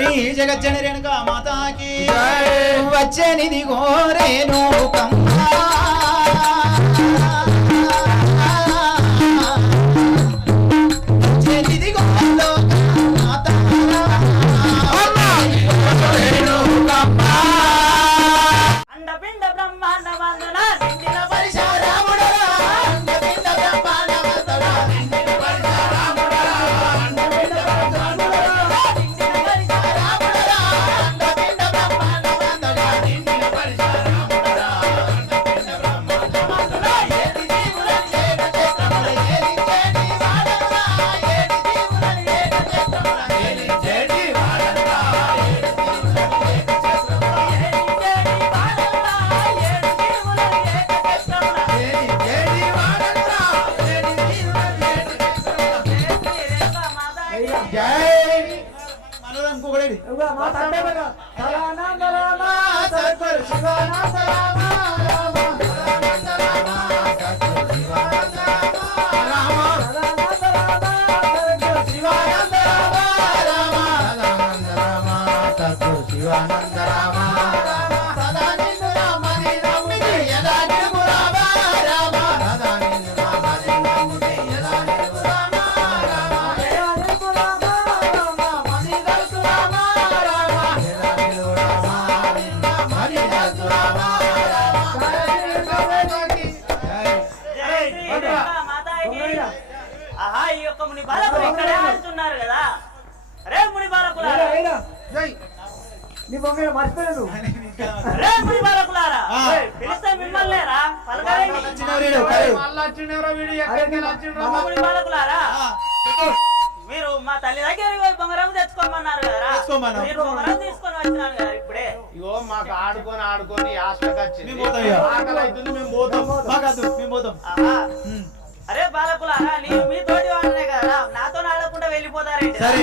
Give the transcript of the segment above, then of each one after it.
శ్రీ జగజ్జని రేణుకా మాతాకి వచ్చేనిది గోరేను మీరు మా తల్లి దగ్గర బొంగరం తెచ్చుకోమన్నారు కదా, బొంగరం తీసుకొని వచ్చినాను కదా ఇప్పుడే. ఇగో మాకు ఆడుకొని ఆడుకొని ఆశకు వచ్చింది. అరే బాలకులారా, నేను మీ తోటి వాడినే కదా, నాతో ఆడకుండా వెళ్ళిపోతారేంటి? సరే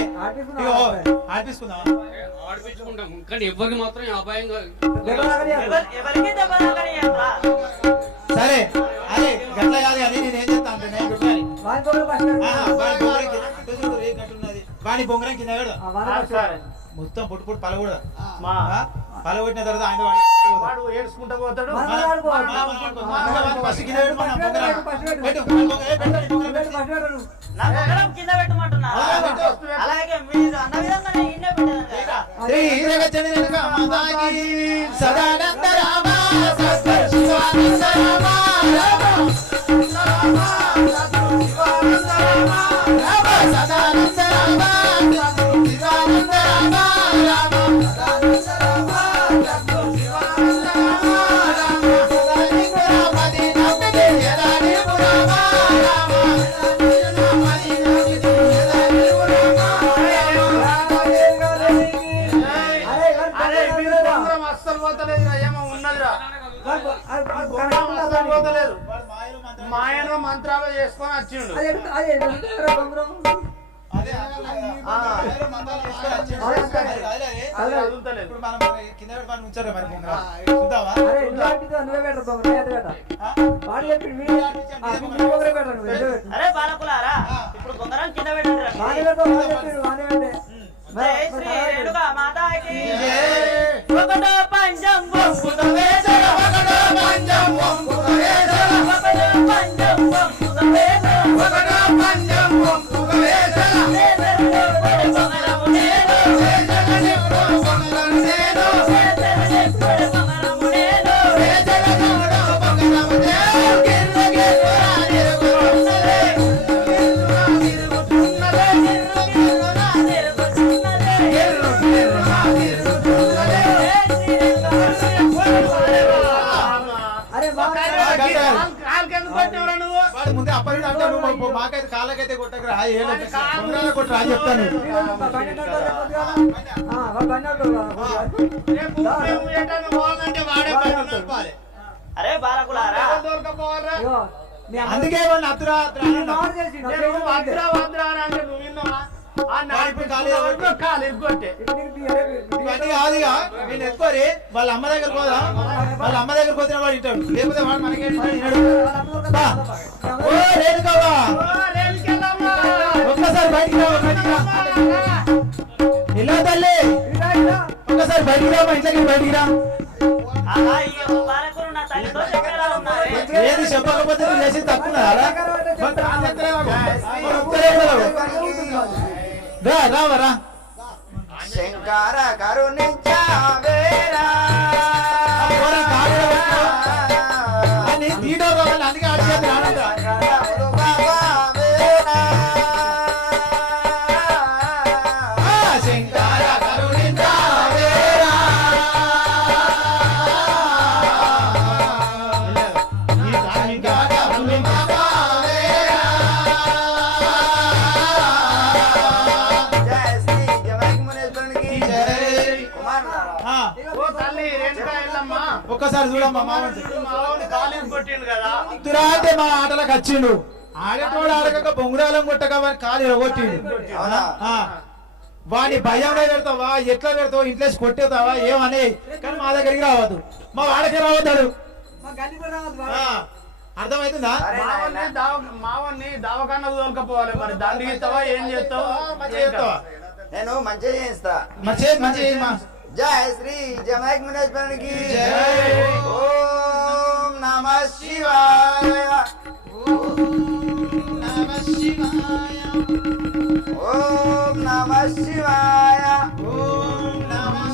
ఆడిపించుకుంటాం, కానీ ఎవరికి మాత్రం అపాయంగా ఎవరికి దెబ్బ తాకనియ్యరా? సరే అదే గట్ల కాదు కానీ నేను ఏం చేస్తా అంటే వాడి బొంగరం కింద మొత్తం పొట్టు పొట్టు పలగూడదు. పలగొట్టిన తర్వాత ఆయన వాడు ఏడ్చుకుంటా పోతాడు. కింద పెట్టమంటున్నా. అలాగే మీరు అన్న విధంగా ఇన్నే పెట్టేదాన్ని. సదానంద రామ మాయన మంత్రాలు చేసుకొని వచ్చిండు. అరే బాలకులారా, ఇప్పుడు బొంగరం కింద పెట్టండి. శ్రీ రేణుకా మాతాకి ఒకటో పంచం ముందే అప్పటి అంటాను మాకైతే కాళ్ళకైతే కొట్టకరా కొట్టరా చెప్తాను. అరే బాలకులారా, అందుకే అద్రా అంటే నువ్వు విన్నావా? వీళ్ళు ఎత్తుకోరి వాళ్ళ అమ్మ దగ్గర పోదా, వాళ్ళ అమ్మ దగ్గర పోతే వాడు ఇంటాడు, లేకపోతే వాడు మనకేంటి ఒక్కసారి బయటికి రా. ఇలా తల్లి ఒక్కసారి బయటికి రా, మా ఇంట్లోకి బయటికి రా. ఆహా, ఈ బాలకులు నా తల్లితో చెప్పేలా ఉన్నారే. ఏది చెప్పకపోతే నువ్వు చేసి తక్కువ రావరా. శంకర కరుణించావేరా తీయడం రావాలి, అందుకే ఆడిచేది రానంట. శంకర కరుణించావేరా. జయ శ్రీ జమైక్ మునేశ్వరునికి ఆ, ఓ తల్లి రేణుకా ఎల్లమ్మ ఒక్కసారి చూడమ్మా మామ మా ఆవుని కాలింగ్ కొట్టిండు కదా తురాతే మా ఆటలకు వచ్చిండు. ఆడేటోడు ఆడక బొంగురాలం కొట్టక వాని కాలు ఎరగొట్టిండు. అవునా? ఆ, వాని భయంలో పెడతావా, ఎట్లా పెడతావు, ఇంట్లో కొట్టేతావా ఏమని, కానీ మా దగ్గరికి రావద్దు, మా వాడకి రావద్దాడు. అర్థమవుతుందా? సరే నాయనా. మావన్ని దావకాన్న తోలుకపోవాలి. మరి దాన్ని ఇస్తావా ఏం చేస్తావు? మంచిగా చేస్తావా? నేను మంచిగా చేయిస్తా. మంచి జయ శ్రీ జమైక్ మునేశ్వరునికి జై. ఓం నమః శివాయ ఓం నమః శివాయ ఓం నమః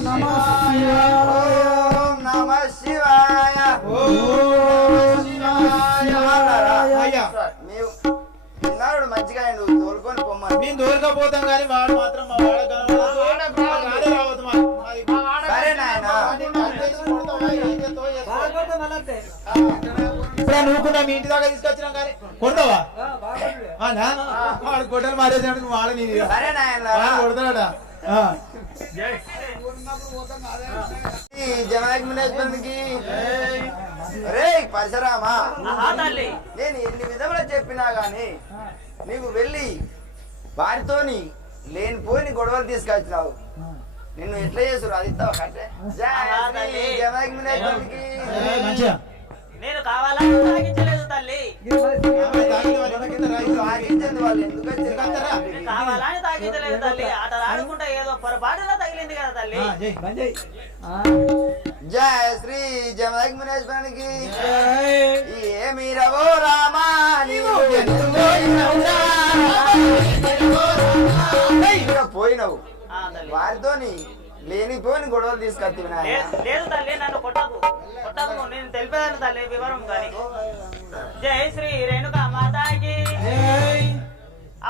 శివాయ అయ్యా మీరు విన్నాడు మంచిగా నువ్వు తోలుకొని పొమ్మని. మేము దూరకపోతాం కానీ వాడు మాత్రం మా వాడ రావద్దు. సరే నాయనా. ఇప్పుడు నువ్వుకున్నా మీ ఇంటి దాకా తీసుకొచ్చినాం కానీ కొడతావా? వాడు గొడ్డలు మారేసాడు, నువ్వు వాడని సరే నాయనా. కొడతాడా? ఈ జమైక్ మునేశ్వరునికి రే పరశురామా, ఆహా తల్లి, నేను ఎన్ని విధములు చెప్పినా గాని నీవు వెళ్ళి వారితోని లేనిపోని గొడవలు తీసుకొచ్చినావు. నిన్ను ఎట్లా చేస్తురు అది ఇస్తావా కట్టే? జయ శ్రీ జమైక్ మునేశ్వరునికి. మంచిగా నేను కావాలని తాగించలేదు తల్లి. ఆగించండి వాళ్ళు ఎందుకు వచ్చిర్రు? నేను కావాలని తాగించలేదు తల్లి. ఆటలు ఆడుకుంటా ఏదో పొరపాటులో తగిలింది కదా తల్లి. జయ శ్రీ జమైక్ మునేశ్వరునికి. ఏమి రవో రామా నీవు పోయినవు ఆ తల్లి. వారితోని లేనిపోని గొడవలు తీసుకొచ్చి లేదు తల్లి, నన్ను కొట్టకు కొట్టకు, నేను తెలిపేదాన్ని తల్లి వివరం కానీ. జై శ్రీ రేణుకా మాతాకి.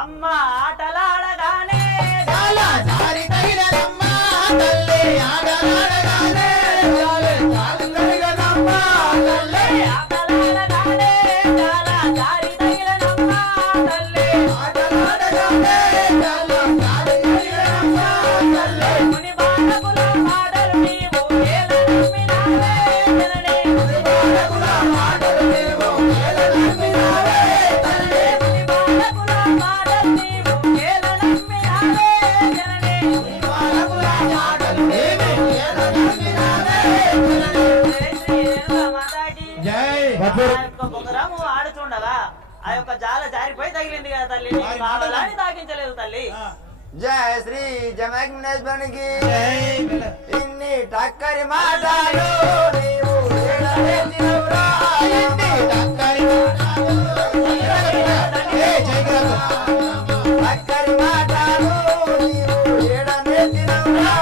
అమ్మ ఆటలాడగానే ఆటలాడగానే చాలా దారి తగిలనమ్మా తల్లి. ముని బాలకుల మాటలు నీవు ఎలా నమ్మినావే జనని. ముని బాలకుల మాటలు నీవు ఎలా నమ్మినావే తల్లి. ముని బాలకుల మాటలు నీవు ఎలా నమ్మినావే జనని. ముని బాలకుల మాటలు నీవు ఎలా నమ్మినావే జనని. జై శ్రీ రేణుకా మాతాకి. ఆ యొక్క బొంగరాము ఆడుతుండగా ఆ యొక్క జాల జారిపోయి తగిలింది కదా తల్లి. నీకు కావాలని తాగించలేదు తల్లి. జయ శ్రీ జమైక్ మునేశ్వరునికి. ఇన్ని టక్కరి మాటలు నీవు ఏడ నేర్చినవురా? ఇన్ని టక్కరి టక్కరి మాటలు నీవు ఏడ నేర్చినవురా?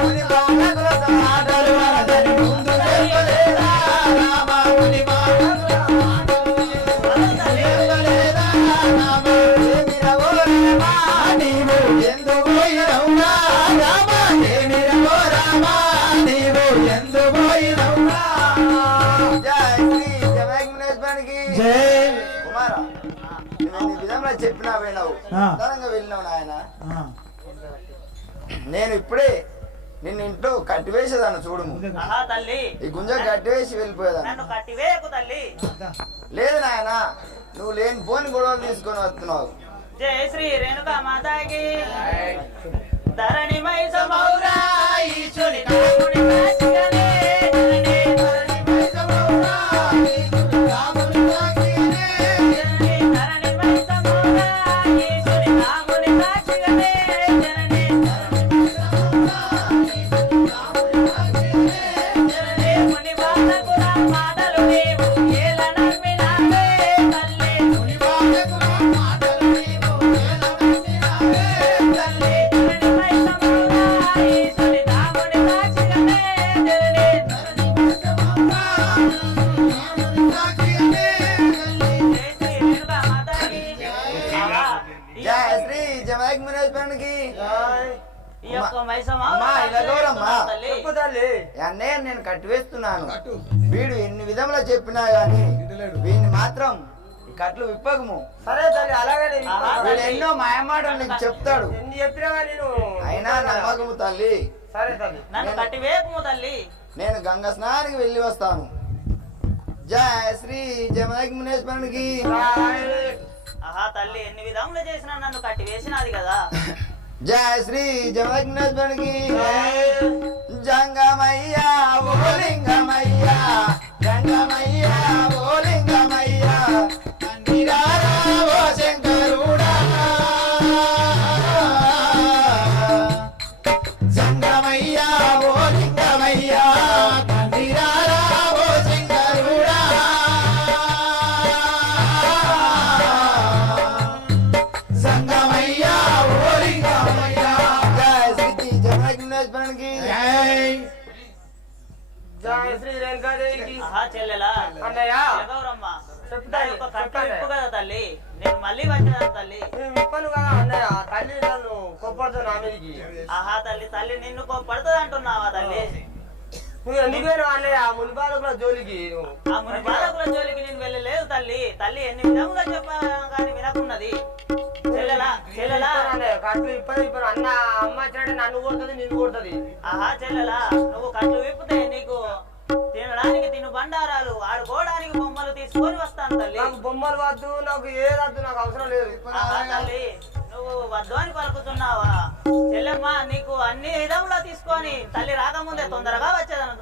ముని బాలకులతో మాటలు వరదని ముందు తెలుపలేదా? ముని బాలకుల మాటలు తెలుపలేదా? ఏమి రవో రామా నీవు ఎందుకు పోయినవురా? ఏమి రవో రామా నీవు ఎందుకు పోయినవురా? జయ శ్రీ జమైక్ మునేశ్వరునికి. కుమారా, నువ్వు నీ విధంగా చెప్పినా పోయినావు, ఉత్తరంగా వెళ్ళినావు నాయన. నేను ఇప్పుడే నిన్ను ఇంట్లో కట్టివేసేదాన్ని చూడుము. ఆహా తల్లి, ఈ గుంజ కట్టివేసి వెళ్ళిపోయేదాన్ని. నన్ను కట్టివేయకు తల్లి. లేదు నాయన, నువ్వు లేని పోని గొడవలు తీసుకొని వస్తున్నావు. జై శ్రీ రేణుకా మాతాకి. ధరణి మైసమౌరా ఈశ్వరి కాముని కాచిగనే జనని. ధరణి మైసమౌరా ఈశ్వరి కాముని కాచిగనే జనని. ధరణి మైసమౌరా ఈశ్వరి ఒక మైసమా అమ్మా, ఇలా గౌరమ్మా. తల్లి చెప్పు తల్లి. అన్నయ్య నేను కట్టివేస్తున్నాను. వీడు ఎన్ని విధములు చెప్పినా గాని వీడిని మాత్రం ఈ కట్లు విప్పకము. సరే తల్లి అలాగే వీడు ఎన్నో మాయమాటలు నీకు చెప్తాడు. ఎన్ని చెప్పినా కానీ నేను అయినా నమ్మకము తల్లి. సరే తల్లి. నన్ను కట్టివేయకుము తల్లి. నేను గంగ స్నానానికి వెళ్ళి వస్తాను. జయ శ్రీ జమదగ్నేశ్వరునికి. ఆహా తల్లి ఎన్ని విధములు చేసినా నన్ను కట్టివేసినది కదా. జయ శ్రీ జమదగ్నేశ్వరునికి. జంగమయ్యా ఓ లింగమయ్యా, జంగమయ్యా ఓ లింగమయ్యా, తండ్రిరారా ఓ శంకరుడా. జంగమయ్యా ఓ లింగమయ్యా, తండ్రిరారా ఓ శంకరుడా. సంగమయ్యా ఓ లింగమయ్యా. జయ శ్రీ జమదగ్నేశ్వరునికి. జయ శ్రీ రేణుకాదేవికి. ఆహా చెల్లెలా అన్నయ్య గౌరమ్మ చెప్తాను, ఒక కట్టు చెప్తాను. విప్పు కదా తల్లి. నేను మళ్ళీ వచ్చినాను తల్లి. నేను విప్పను కదా అన్నయ్య. తల్లి నన్ను కొప్పడుతుంది నా మీదకి. ఆహా తల్లి నిన్ను పడుతుంది అంటున్నావా తల్లి? నువ్వు ఎందుకు పోయినావు అన్నయ్య మునిపాలకుల జోలికి? ఆ ముని బాలకుల జోలికి నేను వెళ్ళలేదు తల్లి. తల్లి ఎన్ని విధముగా చెప్పాను కానీ వినకున్నది. చెల్లెలా కట్లు ఇప్పని అన్న అమ్మ వచ్చినట్టే నన్ను కొడుతుంది, నిన్ను కొడుతుంది. ఆహా చెల్లెలా నువ్వు కట్లు విప్పితే నీకు తినడానికి తిను బండారాలు ఆడుకోవడానికి బొమ్మలు తీసుకొని వస్తాను తల్లి. నాకు బొమ్మలు వద్దు, నాకు ఏదద్దు, నాకు అవసరం లేదు. ఆహా తల్లి నువ్వు వద్దు అని పలుకుతున్నావా? చెల్లెమ్మ నీకు అన్ని విధములా తీసుకొని తల్లి రాకముందే తొందరగా వచ్చేదను.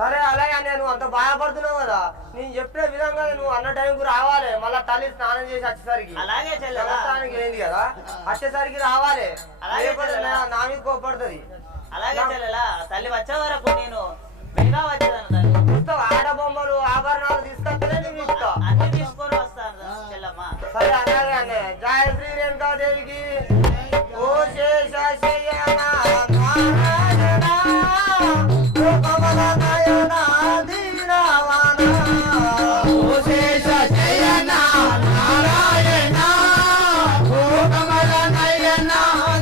సరే అలాగే అన్నయ్య, నువ్వు అంత బాధపడుతున్నావు కదా. నేను చెప్పిన విధంగా నువ్వు అన్న టైంకు రావాలి. మళ్ళా తల్లి స్నానం చేసి వచ్చేసరికి అలాగే చెల్లెలా దేవస్థానానికి ఏంది కదా, వచ్చేసరికి రావాలి. అలాగే చెల్లెలా. నా మీద కోపడుతుంది. అలాగే చెల్లెలా తల్లి వచ్చే వరకు నేను వెనుక వచ్చేదాను తల్లి. చూస్తావు ఆడ బొమ్మలు ఆభరణాలు తీసుకొస్తేనే నేను ఇస్తా. అన్ని తీసుకొని వస్తాను చెల్లమ్మ. సరే అలాగే అన్నయ్య. జయ శ్రీ రేణుకాదేవికి. ఓ శేష శయన నారాయణ, ఓ కమల నయన దీనవన. ఓ శేష శయన నారాయణ, ఓ కమల నయన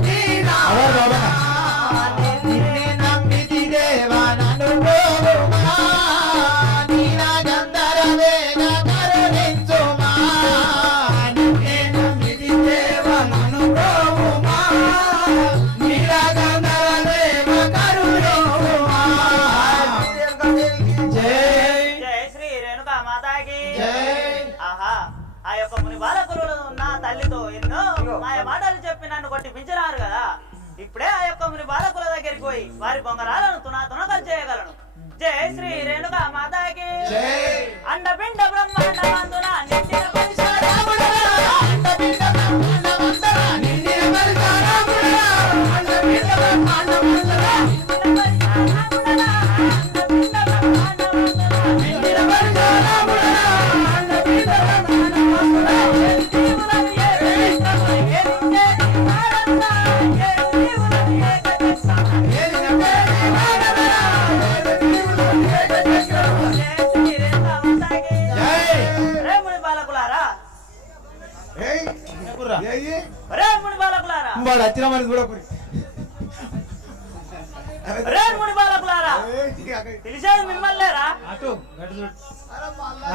దీనవన. నిన్నే నమ్మితి దేవా నన్ను బ్రోవుమా, నీన గంధర్వేన కరుణించుమా. నిన్నే నమ్మితి దేవా నన్ను బ్రోవుమా, నీన గంధర్వేన కరుణించుమా. జై జై శ్రీ రేణుకా మాతాకి జై. ఆహా ఆ యొక్క ముని బాలకులు ఉన్న తల్లితో ఎన్నో మాయ మాటలు చెప్పి నన్ను కొట్టిపించినారు కదా. ఇప్పుడే ఆ యొక్క ముని బాలకుల దగ్గరికి పోయి వారి బొంగరాలను తునాతునకలు చేయగలను. జై శ్రీ రేణుకా మాతాకి జై. అండపిండ బ్రహ్మాండమందున నిండిన ముని బాలకులారా రే ముని బాలకులారా వాడు వచ్చిన మనకి కూడా పురి. రే ముని బాలకులారా పిలిచేది మిమ్మల్నేరా? అటు గట్టు చూడు.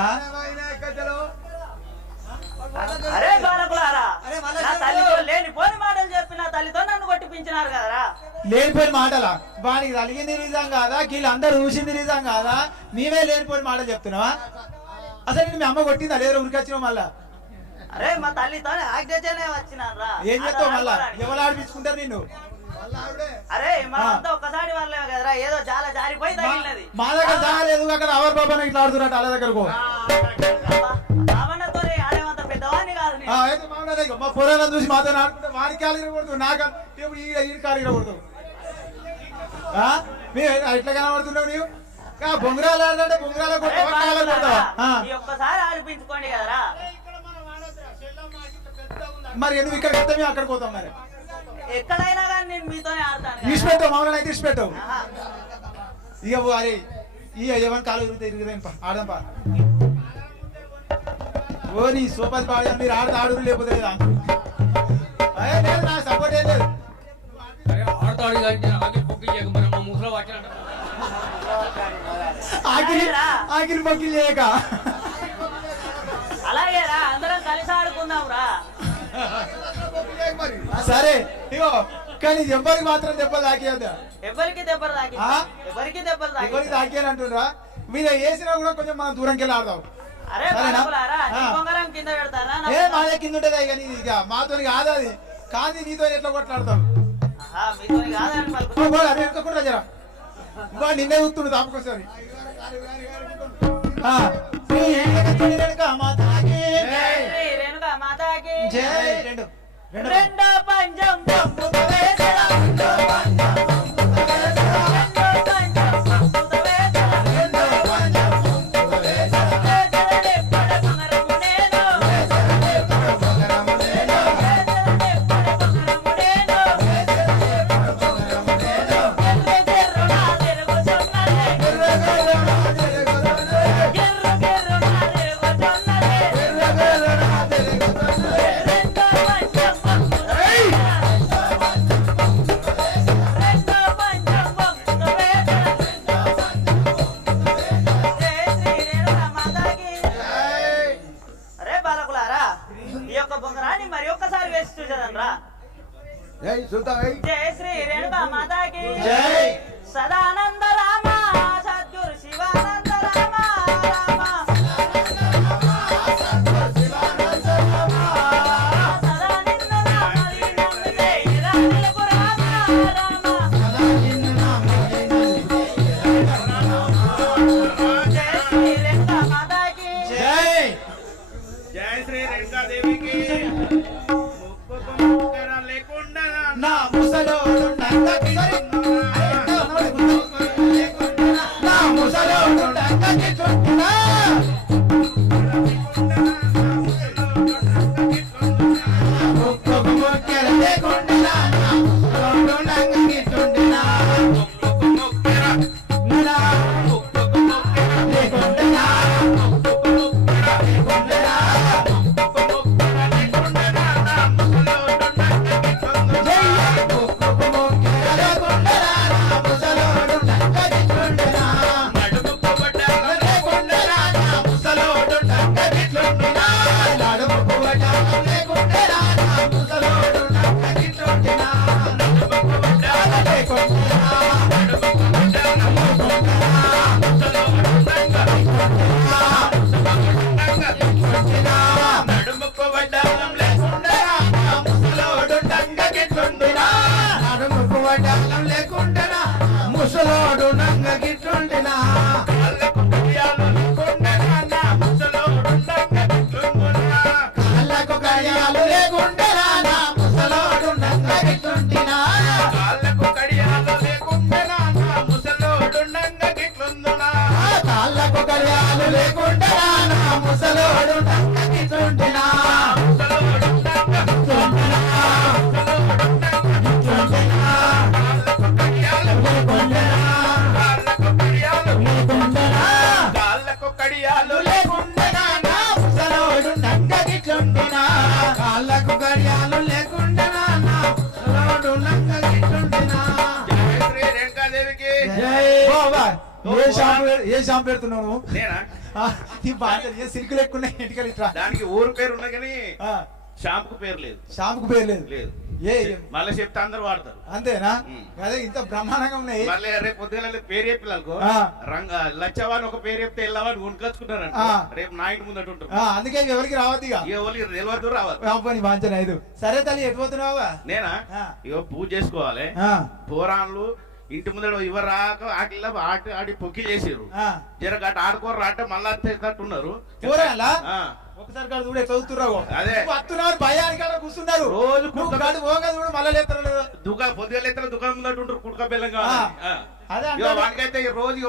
ఆ? అరే బాలకులారా నా తల్లితో లేని పోని మాటలు చెప్పి నా తల్లితో నన్ను కొట్టిపించినారు కదరా. లేనిపోయిన మాటలా? వానికి కలిగింది నిజం కాదా? వీళ్ళందరూ చూసింది నిజం కాదా? నీవే లేనిపోయిన మాటలు చెప్తున్నావా? అసలు మీ అమ్మ కొట్టిందా లేదా? ఉరికొచ్చినావు మళ్ళా? అరే మా తల్లితో ఆజ్ఞనే వచ్చినారా. ఏం చెప్తావు మళ్ళా? ఎవరు ఆడిపించుకుంటారు నిన్ను? అరే మనంతా ఒక్కసారి వాళ్ళే కదరా, ఏదో చాలా జారిపోయి తగిలినది. మా దగ్గర జాగలేదు, అక్కడ అవర్ బాబా ఇట్లా ఆడుతున్నట్టు అలా దగ్గరకు. రావణతో ఆడేమంత పెద్దవాడిని కాదు నేను. అయితే మా పురాణం చూసి మాతో ఆడుకుంటే వారికి కాలు ఇరగకూడదు, నాకు ఇప్పుడు ఈ కాలు ఇరగకూడదు. ఎట్లా కనబడుతున్నావు నీవు? బొంగరాలు ఆడంటే బొంగరాల అరే కొడతావా, కాళ్ళ బాలకులారా, కొడతావా? ఈ ఒక్కసారి ఆడిపించుకోండి కదరా. మరి నువ్వు ఇక్కడికి వస్తే మేము అక్కడికి పోతాం. మరి ఎక్కడైనా కానీ నేను మీతోనే ఆడతాను కదా. ఇచ్చిపెట్టావు, మామూలు అయితే ఇచ్చిపెట్టావు. ఆహా. ఇక అరే ఇక ఎవరి కాలు ఇరుగుతాయి ఆడదాం పా. ఓ నీ సోపతి పాడు, మీరు ఆడదు ఆడురు లేకపోతే లేదా? అదే లేదు, నాకు సపోర్ట్ ఏం లేదు. కొడతాడు కానీ ఆగి పొక్కి చేయక మరి మా ముసలో వాటిన ఆకిలి పొక్కిలు చేయక అలాగే రా అందరం కలిసి ఆడుకుందాం రా. సరే ఇగో కానీ ఎవరికి మాత్రం దెబ్బలు తాకియద్దా ఎవరికి దెబ్బలు తాకి ఆ? ఎవరికి దెబ్బలు తాకి ఎవరికి తాకియని అంటున్నా మీరు వేసినా కూడా కొంచెం మనం దూరంకి వెళ్ళి ఆడదాం. అరే సరేనా? బాలకులారా, నీ ఆ. బొంగరం కింద పెడతారా ఏ మాదే కింద ఉంటది ఇక నీది ఇక మాతో కాదు అది కానీ నీతో ఎట్లా కొట్లాడతాం మీతో కాదని పలుకు. వెనుకకుండా జరా ఇంకో నిన్నే చూస్తుండు తాపకొసారి రేణుకా మాతాకి జై రెండు రెండో పంచం మరి ఒక్కసారి వేసి చూసేదన్ రా. జై శ్రీ రేణుకా మాతాకి జై. సదానంద రామ సద్గురు శివానంద రామ రామ సదానంద రామ లీనమ్మితే ఇరానిలకు రామ రామ. జై శ్రీ రేణుకా మాతాకి జై జై శ్రీ రేణుకాదేవికి లేకుండా నా ముసలోడు నందకి నా ముసలోడు నందకి చుట్టునా ముక్కెర లేకుండా నా ముసలోడు నందకి చుట్టునా లేకుండా లేకుండా ముసలోడు నంగ గిట్టుండినా కాళ్ళకు కడియాలు లేకుండా నా ముసలోడు నంగ గిట్టుండినా కాళ్ళకు కడియాలు లేకుండా నా ముసలోడు నంగ గిట్టుండినా కాళ్ళకు గడియాలు లేకుండా ఏ షాంపు పెడుతున్నావు నువ్వు? నేనా ఈ బాగా ఏ సిల్క్ లేకుండా ఇంటికి ఇట్లా దానికి ఊరు పేరు ఉన్నా కానీ షాంపుకు పేరు లేదు. షాంపుకు పేరు లేదు. లేదు. ఏ మళ్ళీ చెప్తే అందరు వాడతారు. అంతేనా? అదే ఇంత బ్రహ్మాండంగా ఉన్నాయి. మళ్ళీ రేపు పొద్దున పేరు చెప్పినాకో లచ్చవాని ఒక పేరు చెప్తే వెళ్ళవని కొనుకొచ్చుకున్నారంట. రేపు నా ఇంటి ముందట ఉంటారు. అందుకే ఎవరికి రావద్దు ఇక. ఎవరికి తెలియదు రావాలి. వాంచన ఐదు. సరే తల్లి ఎటు పోతున్నావా? నేనా ఇగో పూజ చేసుకోవాలి. పోరాన్లు ఇంటి ముందర ఎవరు రాక ఆటల్లో ఆడి పొక్కి చేసారు. జర గట్ట ఆడుకోరు రాట మళ్ళా ఉన్నారు. ఒకసారి కాదు చూడే చదువుతున్నావు. అదే వస్తున్నారు భయానికి కూర్చున్నారు. రోజు పోగా చూడు మళ్ళీ లేస్తారు. పొద్దుగా లేస్తారు దుకాణం ముందట ఉంటారు. కుడక బెల్లం అదే వానికైతే రోజు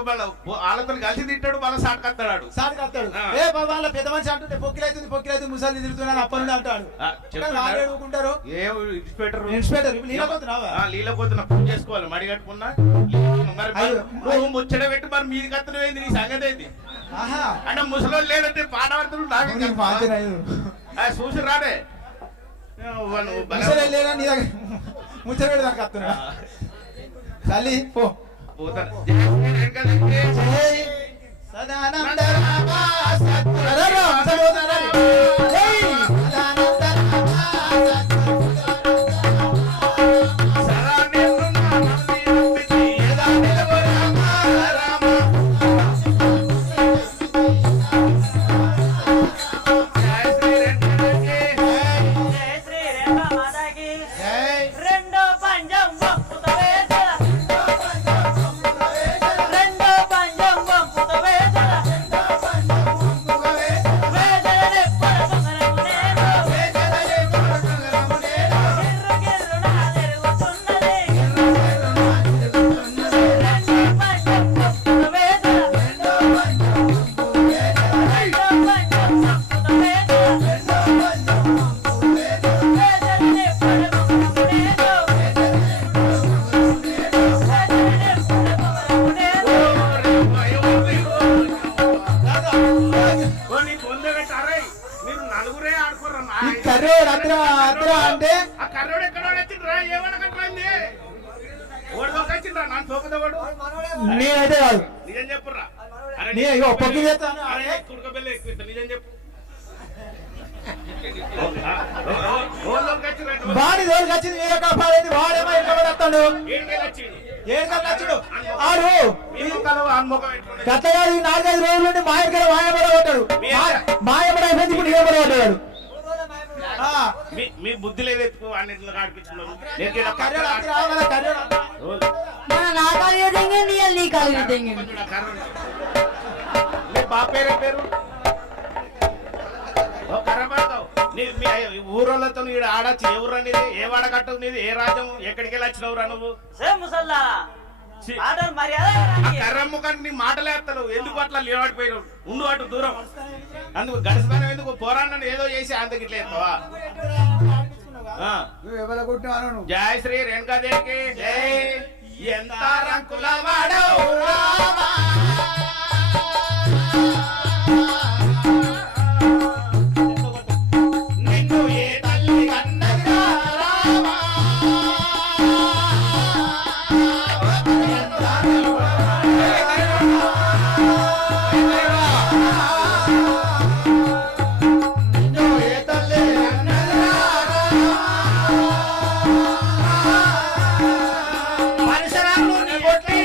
వాళ్ళతో కలిసి తింటాడు. మళ్ళీ సాటుకొస్తాడు. సాటుకొస్తాడు. ఏ వాళ్ళ పెద్ద మనిషి అంటుంటే పొక్కిలైతుంది ముసలి తిరుగుతున్నాను అప్ప నుండి అంటాడు. అడుగుకుంటారు. లీలపోతున్నా పూజ చేసుకోవాలి. మడి కట్టుకున్నా మరి నువ్వు ముచ్చట పెట్టి మరి మీది కత్తనం ఏంది? నీ సంగతి ఏంది అంటే ముసలి లేదంటే పాట పడుతున్నాడు. చూసి రాడే ముచ్చట పెడదానికి వస్తున్నా. తల్లి పో. పోతాను. జై శ్రీ రేణుకా దేవికి. జై సదానంద రామ సద్గురు జై సదానంద రామ సదా నిన్నున్న నమ్మి నమ్మితి యదా నిలువు రామ రామ. జై శ్రీ రేణుకా దేవికి. జై శ్రీ రేఖా మాతాకి జై రెండో పంజం వంపుతవే జల రెండో పంజం వంపుతవే జల వేదనే పరమరము నేను గిర్రు గిర్రు నా తిరుగుతున్నది రెండో పంజం వంపుతవే జల రెండో పంజం వంపుతవే జల వేదనే పరమరము నేను కొన్ని పొందబెట్టారే మీరు నలుగురే ఆడుకోరమ్మా. ఈ కర్రోడు అద్ర అద్ర అంటే ఆ కర్రోడు ఎక్కడో వచ్చిండ్రా ఏమనకట్లయింది ఓడిదోకి వచ్చిండ్రా నన్ను తోపుదవాడు నేనైతే కాదు. నిజం చెప్పుర్రా. అరే నీ ఇగో పొక్కి చేస్తాను. అరే కుడకబెల్లి ఎక్కువ నిజం చెప్పు. ఓడిదోకి వచ్చిండ్రా వాడి దోలికి వచ్చింది మీరు ఎక్కడ పాడేది వాడేమో ఎక్కడ పడతాడు ఏడుకెళ్ళి వచ్చిండు ఏడు నచ్చుడు ఆడు ఈ ముఖాలు ఆన్ముఖం పెట్టుకుని గతగాడు ఈ 4-5 రోజుల నుండి మాయక్కడ మాయపడబడ్డాడు మాయపడ అయిపోయింది ఇప్పుడు నిలబడబడ్డాడు. మీ బుద్ధి లేదు ఎక్కువ అన్నింటిలో ఆడిపించుకున్నావు. కర్రోడు అద్ర రావాల కర్రోడు అద్ర. మన నా కాలు తెంగింది నీ కాలు తెంగింది మీ బాప పేరే పేరు ఓ కర్రబాగావు. మీ ఊరోళ్ళతో ఈడ ఆడచ్చు. ఏ ఊరు అనేది ఏ వాడకట్టు నీది ఏ రాజ్యం ఎక్కడికి వెళ్ళి వచ్చినవురా నువ్వు? సేమ్ ముసల్లా ఛీ. ఆర్డర్ మర్యాద ఆ కర్రమ్మకాన్ని నీ మాటలే ఎత్తారు. ఎందుకు అట్లా లేవాడిపోయినావు? ఉండు అటు దూరం. అందుకు గడిచిపోయిన ఎందుకు పోరాన్నని ఏదో చేసి అంతకి ఇట్లా ఎత్తావా? నువ్వు ఎవరు కొట్టినావు? జై శ్రీ రేణుకాదేవికి జై. ఎంత రంకుల వాడవు రామా. నిన్ను ఏ తల్లి కన్నదిరా రామా. ఎంత నిన్ను ఏ తల్లి కన్నదిరా పరిసరాలు కొట్టి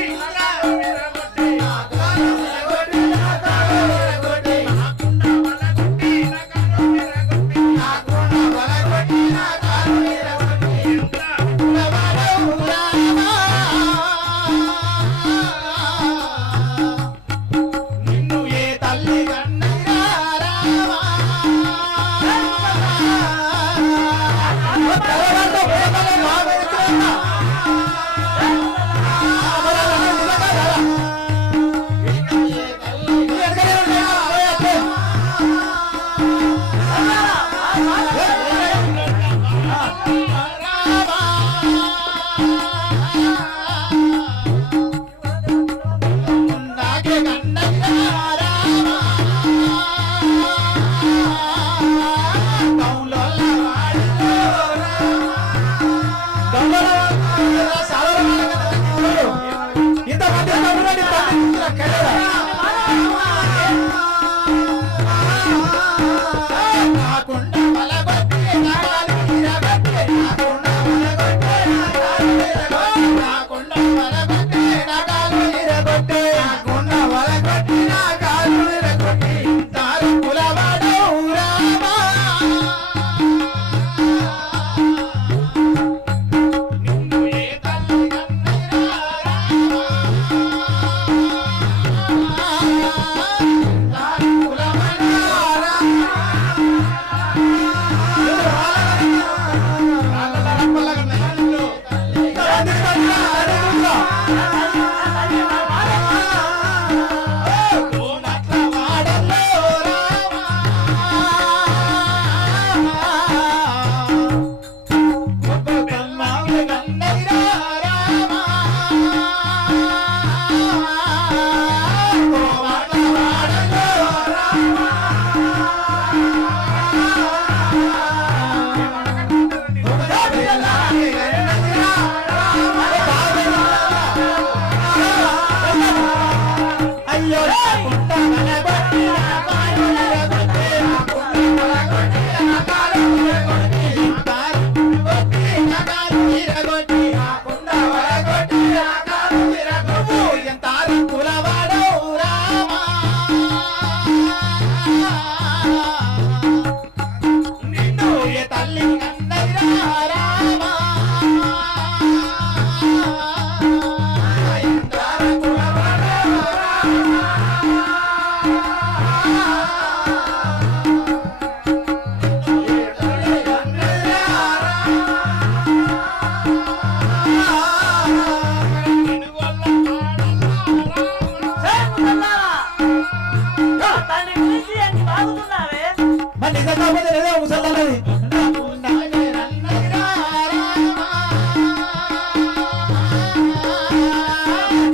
నిజం కాకపోతే లేదో ముసలన్నది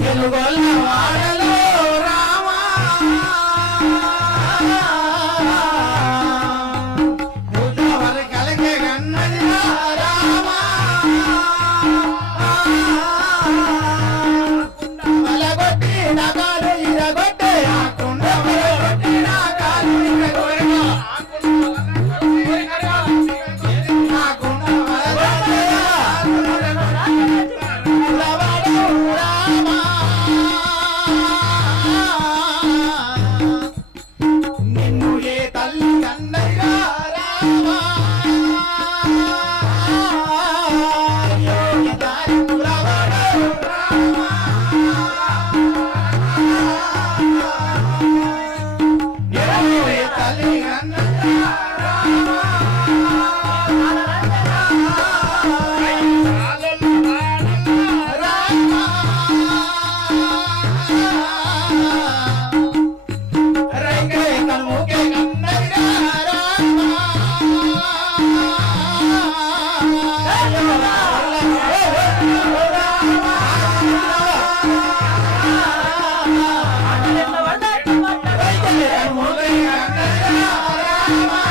తెలుగొల్ల వాడలో రామా బుద్ధవరి కలిగే గన్నది రామా మలగొట్టి నగాలు ఇరగొట్టే ఆ కుండ మలగొట్టి నగాలు ఇరగొట్టే ఆ కుండ మలగొట్టే ఉలవాడు రామా నిన్ను ఏ తల్లి కన్నయ్యా రామా యోగిదారి ఉలవాడు రామా నిన్ను ఏ తల్లి కన్నయ్యా రైకే కనుముకే కన్నయ్యా రామా రైకే కనుముకే కన్నయ్యా రామా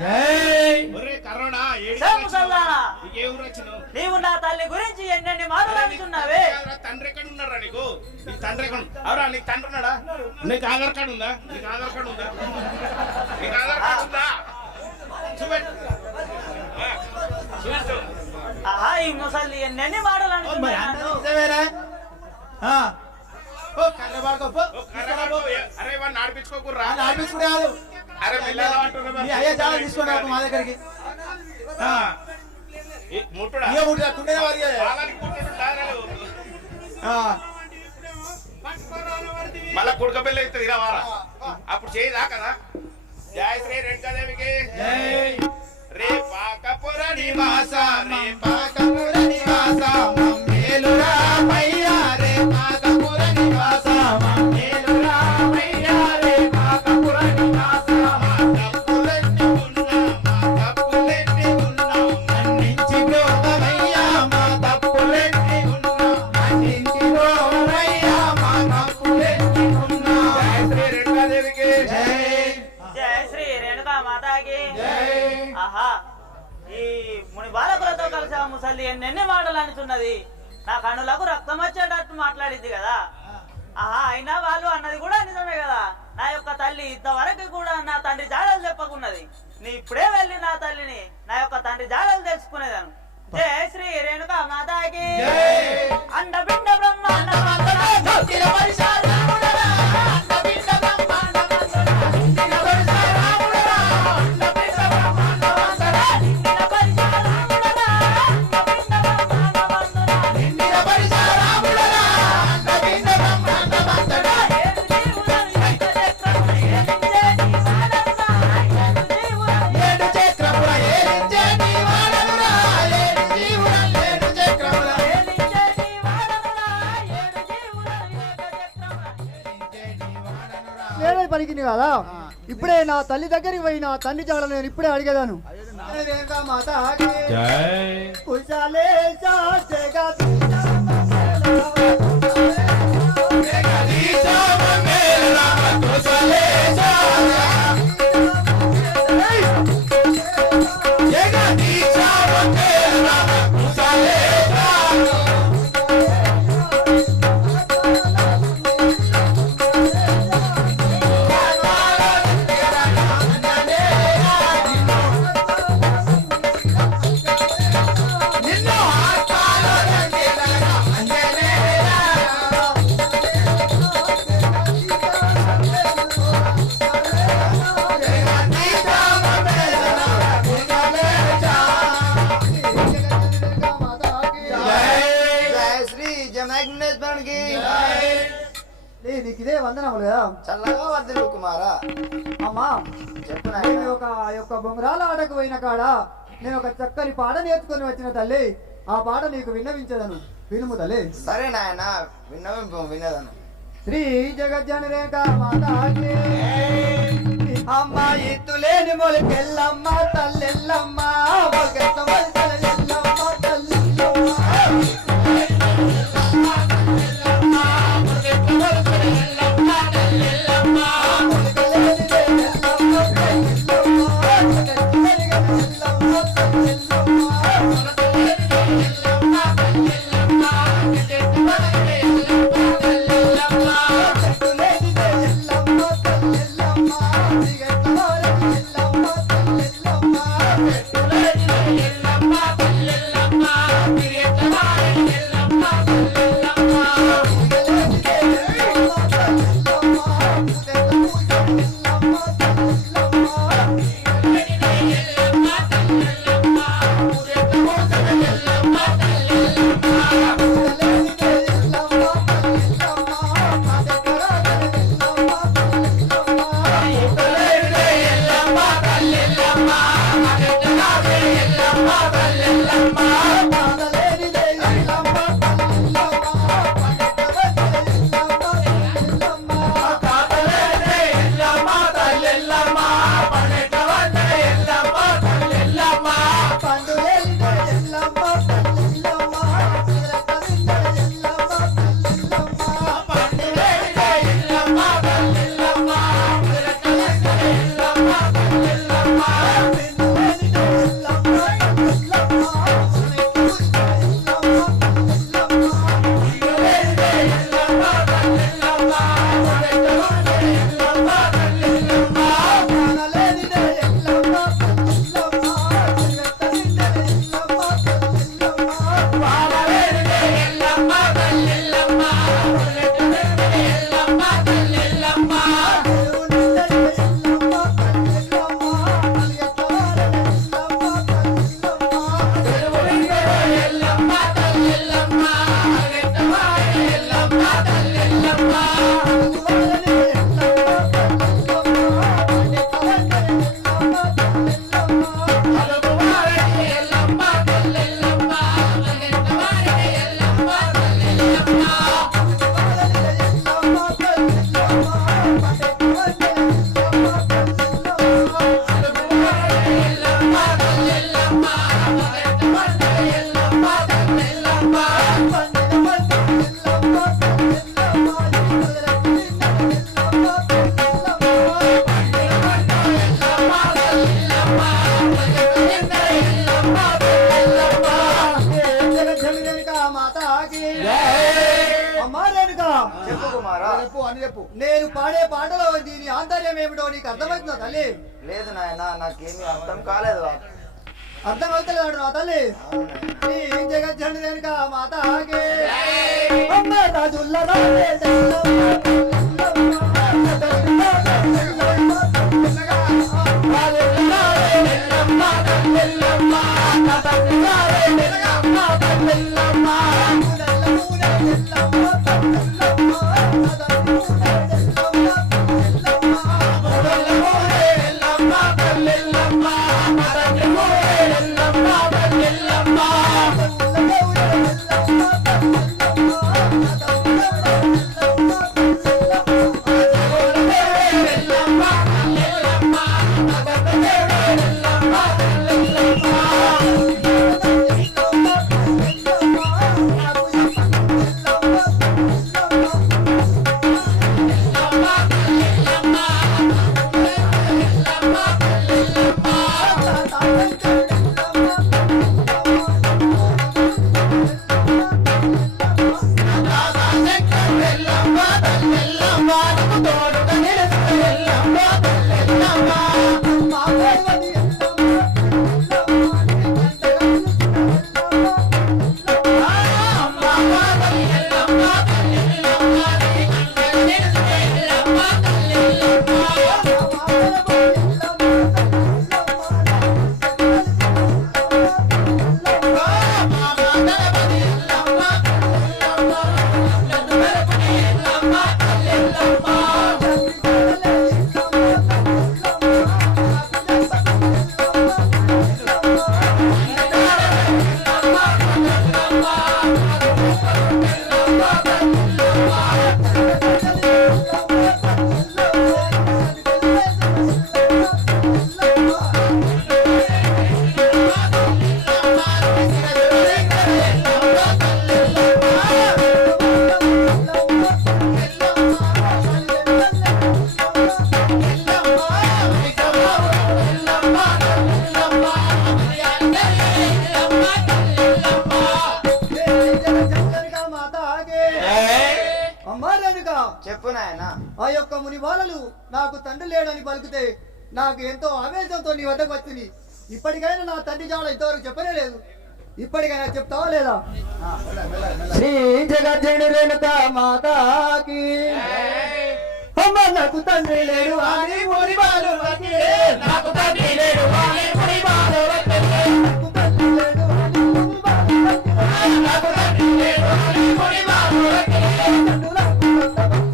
జై ఒరే కర్రోడా సే ముసల్దానా, ఏ ఊరు వచ్చినావు నీవు నా తల్లి గురించి ఎన్నెన్ని మాటలు అంటున్నావే. తండ్రి ఎక్కడ ఉన్నారా నీకు నీ తండ్రి ఎక్కడ అవురా నీకు తండ్రి ఉన్నాడా నీకు ఆధార్ కార్డు ఉందా నీకు ఆధార్ కార్డు ఉందా నీకు ఆధార్ కార్డు ఉందా చూపెట్టు చూపించు ఆహా, ఈ ముసలి ఎన్నెన్ని మాటలు మరి అంటున్నాను. అందరూ నిజమేనా? ఆ. ఓ కర్ర పడుకో, పో. అరే వాడిని ఆడిపించుకోకుర్రా ఆయన ఆడిపించుకునే కాదు. అరే పిల్లలు అంటున్నారు మీ అయ్యా చాలా తీసుకొని రాకు మా దగ్గరికి ఆ. ముట్టుడా ఇయ్య ముట్టు, తుండేనే వారి ఇయ్య. పాలానికి ముట్టుడు దారాలు. ఆ. మళ్ళా కుడక పిల్ల అవుతుంది ఇరవారా అప్పుడు చేయదా కదా జయ శ్రీ రేణుకాదేవికి జై. రే పాకపుర నివాస రే పాకపుర నివాస మమ్మేలురా మయ్యా రే పాకపుర నివాస మమ్మేలురా మయ్యా రే పాకపుర నివాస తప్పులెన్ని ఉన్నా మా తప్పులెన్ని ఉన్నా మన్నించి గోవమయ్యా మా తప్పులెన్ని ఉన్నా మన్నించి గోవమయ్యా మా తప్పులెన్ని ఉన్నా జయ శ్రీ రేణుకాదేవికి జై జయ శ్రీ రేణుకా మాతాకి. జై ఆహా, ఈ ముని బాలకులతో కలిసి ఆ ముసలి ఎన్నెన్ని మాటలు అనుతున్నది. నా కన్నులకు రక్తం వచ్చేటట్టు మాట్లాడింది కదా. ఆహా, అయినా వాళ్ళు అన్నది కూడా నిజమే కదా. నా యొక్క తల్లి ఇంతవరకు కూడా నా తండ్రి జాడలు చెప్పకున్నది. నీ ఇప్పుడే వెళ్ళి నా తల్లిని నా యొక్క తండ్రి జాడలు తెలుసుకునేదాను. జయ శ్రీ రేణుకా మాతాకి. అండపిండ బ్రహ్మాండ ఏడు చక్రముల ఏలించే నీ వాడనురా ఏడు జీవుల ఏడు చక్రముల ఏలించే నీ వాడనురా నేనే పలికింది కదా. ఇప్పుడే నా తల్లి దగ్గరికి పోయి నా తండ్రి జాడలు నేను ఇప్పుడే అడిగేదాను. కుశాలే నీకు ఇదే వందనములు కదా. చల్లగా వర్దిల్లు కుమారా. అమ్మా, చెప్పు నేను నాయనా. ఒక యొక్క బొంగరాల ఆటకు పోయిన కాడ నేను ఒక చక్కని పాట నేర్చుకొని వచ్చిన తల్లి. ఆ పాట నీకు విన్నవించదను, వినుము తల్లి. సరే నాయన విన్నవింపు విన్నదను. శ్రీ జగజ్జనరేఖ మాతాకి అమ్మ ఎత్తులేని మొలకెల్లమ్మ తల్లెల్లమ్మ మొలకెత్త మొలకల ఎల్లమ్మ తల్లెల్లమ్మ చెప్పు కుమారా. చెప్పు అని చెప్పు. నేను పాడే పాటలో దీని ఆంతర్యం ఏమిటో నీకు అర్థమవుతుందా తల్లి? లేదు నాయన, నాకేమీ అర్థం కాలేదు. అర్థం అవుతలేదు నా తల్లి. శ్రీ జగజ్జనరేఖ మాతాకి అమ్మ రాజుల్ల చెప్పు నాయన. ఆ యొక్క ముని బాలలు నాకు తండ్రి లేడని పలికితే నాకు ఎంతో ఆవేశంతో నీ వద్దకు వచ్చింది. ఇప్పటికైనా నా తండ్రి జాడ ఇంతవరకు చెప్పనే లేదు. ఇప్పటికైనా చెప్తావా లేదా? శ్రీ జగజ్జని రేణుక మాతాకి అమ్మ నాకు తండ్రి లేడు అని ముని బాలలు వక్కిరే, నాకు తండ్రి లేడు అని ముని బాలలు వక్కిరే, నాకు తండ్రి లేడు అని ముని బాలలు వక్కిరే, నాకు తండ్రి లేడు అని ముని బాలలు వక్కిరే, కన్నులకు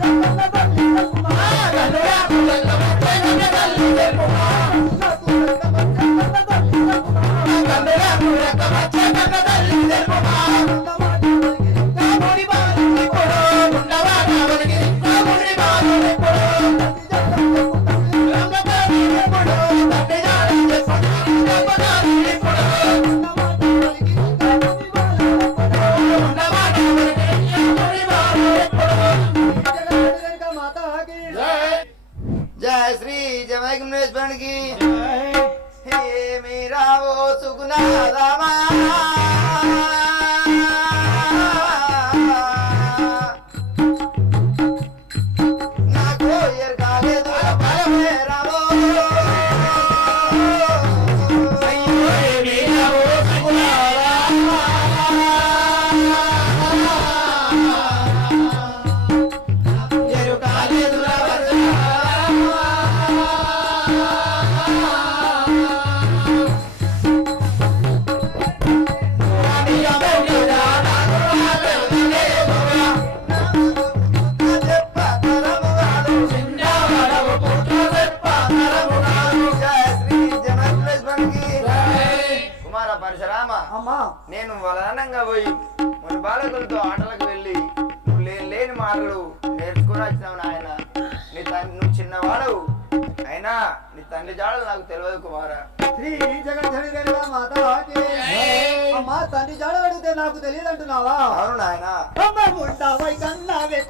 కన్న తల్లి తెలుపుమా, కన్నులకు కన్న తల్లి తెలుపుమా, కన్నులకు కన్న తల్లి తెలుపుమా, ముని బాలలు ఇప్పుడు ఉండవాడా వలిగిరి ముని బాలలు ఇప్పుడు జయ శ్రీ జమేశ్వరునికి హే మీరా ఓ సుగుణారామా నాకు ఎరకాలేదు బలమే రామో అయ్యో మీరా ఓ సుగుణారామా ఎరకాలేదు పరశురామ అమ్మా నేను వలనంగా పోయి మన బాలకులతో ఆటలకు వెళ్ళి నువ్వు లేని మాటలు నేర్చుకుని వచ్చినావు నాయన. నువ్వు చిన్నవాడవు అయినా నీ తండ్రి జాడలు నాకు తెలియదు కుమారా. శ్రీ జగజ్జని రేణుక మాతాకి అమ్మా తండ్రి జాడ అడిగితే నాకు తెలియదు అంటున్నావా? అవును నాయన. అమ్మ ముండావై కన్నావే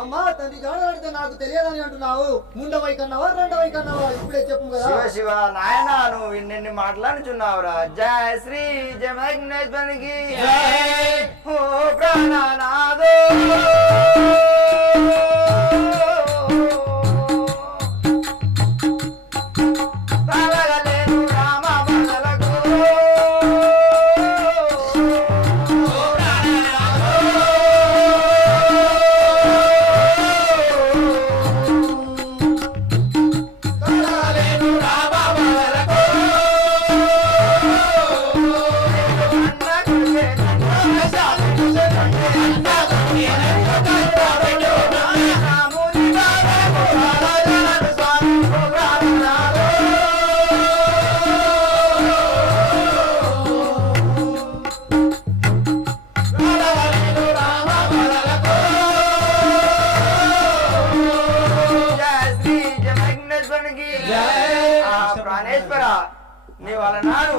అమ్మా తండ్రి జాడ అడిగితే నాకు తెలియదని అంటున్నావు. ముండవై కన్నావా రెండవై కన్నావా? ఇప్పుడే చెప్పు కదా. శివ శివ నాయన నువ్వు ఇన్ని మాట్లాడుచున్నావురా. జయ శ్రీ జమేశ్వరునికి ఓ ప్రాణనాథో తాళగలేను రామ బలలకు ప్రాణేశ్వర నీ వల్ల నాడు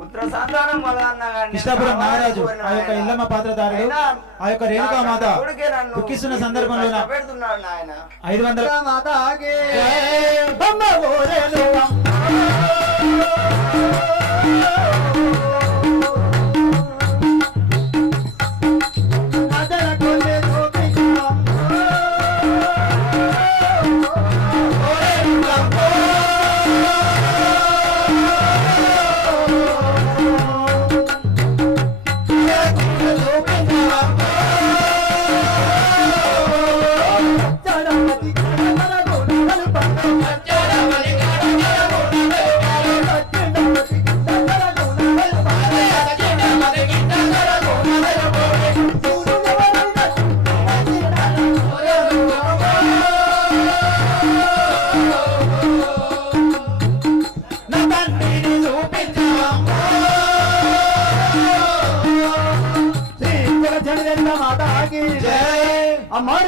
పుత్ర సంతానం వల్ల కృష్ణాపురం మహారాజు ఆ యొక్క ఇల్లమ్మ పాత్రధారుడు ఆ యొక్క రేణుకా మాత దుఃఖిస్తున్న సందర్భంలో పెడుతున్నాడు నాయన. 500 మాత ఆగే Jada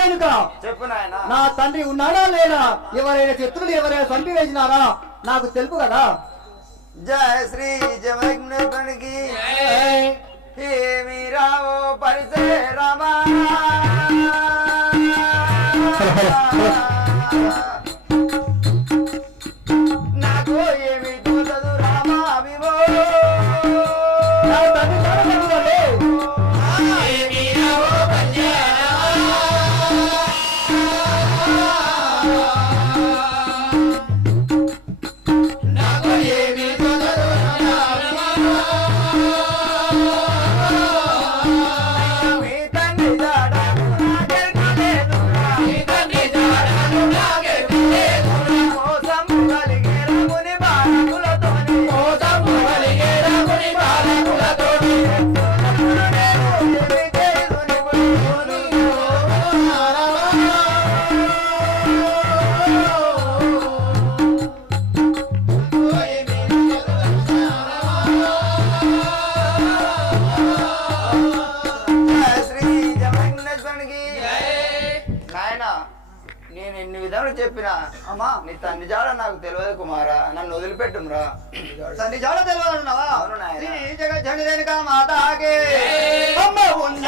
రేణుక చెప్పు నాయన. నా తండ్రి ఉన్నాడా లేడా, ఎవరైనా శత్రులు ఎవరైనా చంపి వేసినారా నాకు తెలుపు కదా. జయ శ్రీ జమగ్నేశ్వరునికి ఏమి రావో పరిసే రామా నాకు ఏమి తోచదు రామా వివో నా తండ్రి తడబడుతుందండి. మీ తండ్రి జాడను నాకెరకలేదురా. మోసం కలిగే రముని బాలకులతోని ఏమి చేయుదుని బుద్ధుని. జయ శ్రీ జమగ్నేశ్వరునికి నాయన నేను ఎన్ని విధాలు చెప్పినా అమ్మా నీ తండ్రి జాడ నాకు తెలియదు కుమారా, నన్ను వదిలిపెట్టురా. తండ్రి జాడ తెలియనున్నావా? అవును నాయనా. శ్రీ జగజ్జనని రేణుక మాతాకి అమ్మ ఉన్న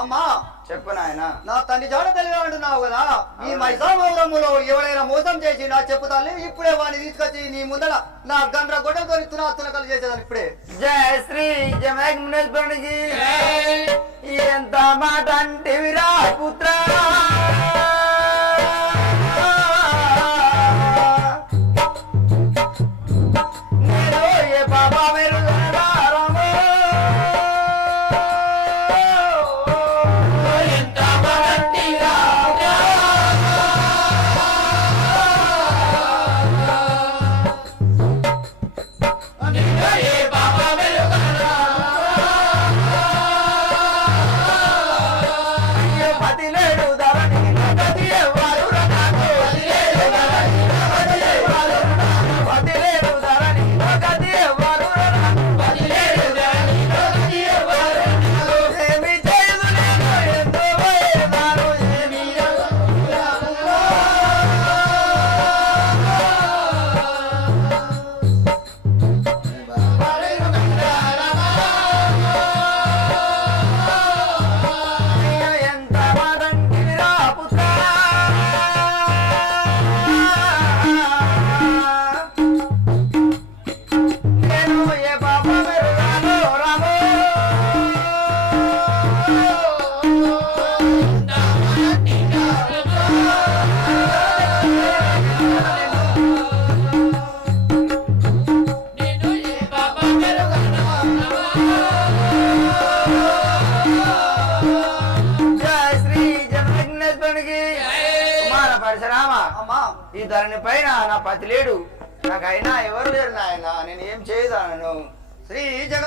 అమ్మా చెప్పు నాయన. నా తండ్రి జాడ తెలివి అంటున్నావు కదా. ఈ మైసామౌరములో ఎవరైనా మోసం చేసి నా చెప్పు తల్లి ఇప్పుడే వాడిని తీసుకొచ్చి నీ ముందర నా గండ్ర గొడ్డలతో తునకలు చేసేదాన్ని ఇప్పుడే. జయ శ్రీ జమగ్నేశ్వరునికి ఎంత మాట అంటివిరా పుత్ర. నేను ఏ బాబా మెరుగరా రామో. పతిలేడు ధరణి పతి ఎవ్వరు నాకు. పతిలేడు ధరణి గతి ఎవ్వరు ఏమి చేయదు నేను ఎంతో పోయేదాను ఏమి ఎంత మాటంటివిరా పుత్ర. నేను ఏ పాప మెరుగాను రామో. జయ శ్రీ జమగ్నేశ్వరునికి కుమార పరశురామ. అమ్మా ఈ ధరణి పైన నా పతి లేడు, నాకైనా ఎవరు లేరు నాయన, నేను ఏం చేయదాను. శ్రీ జగ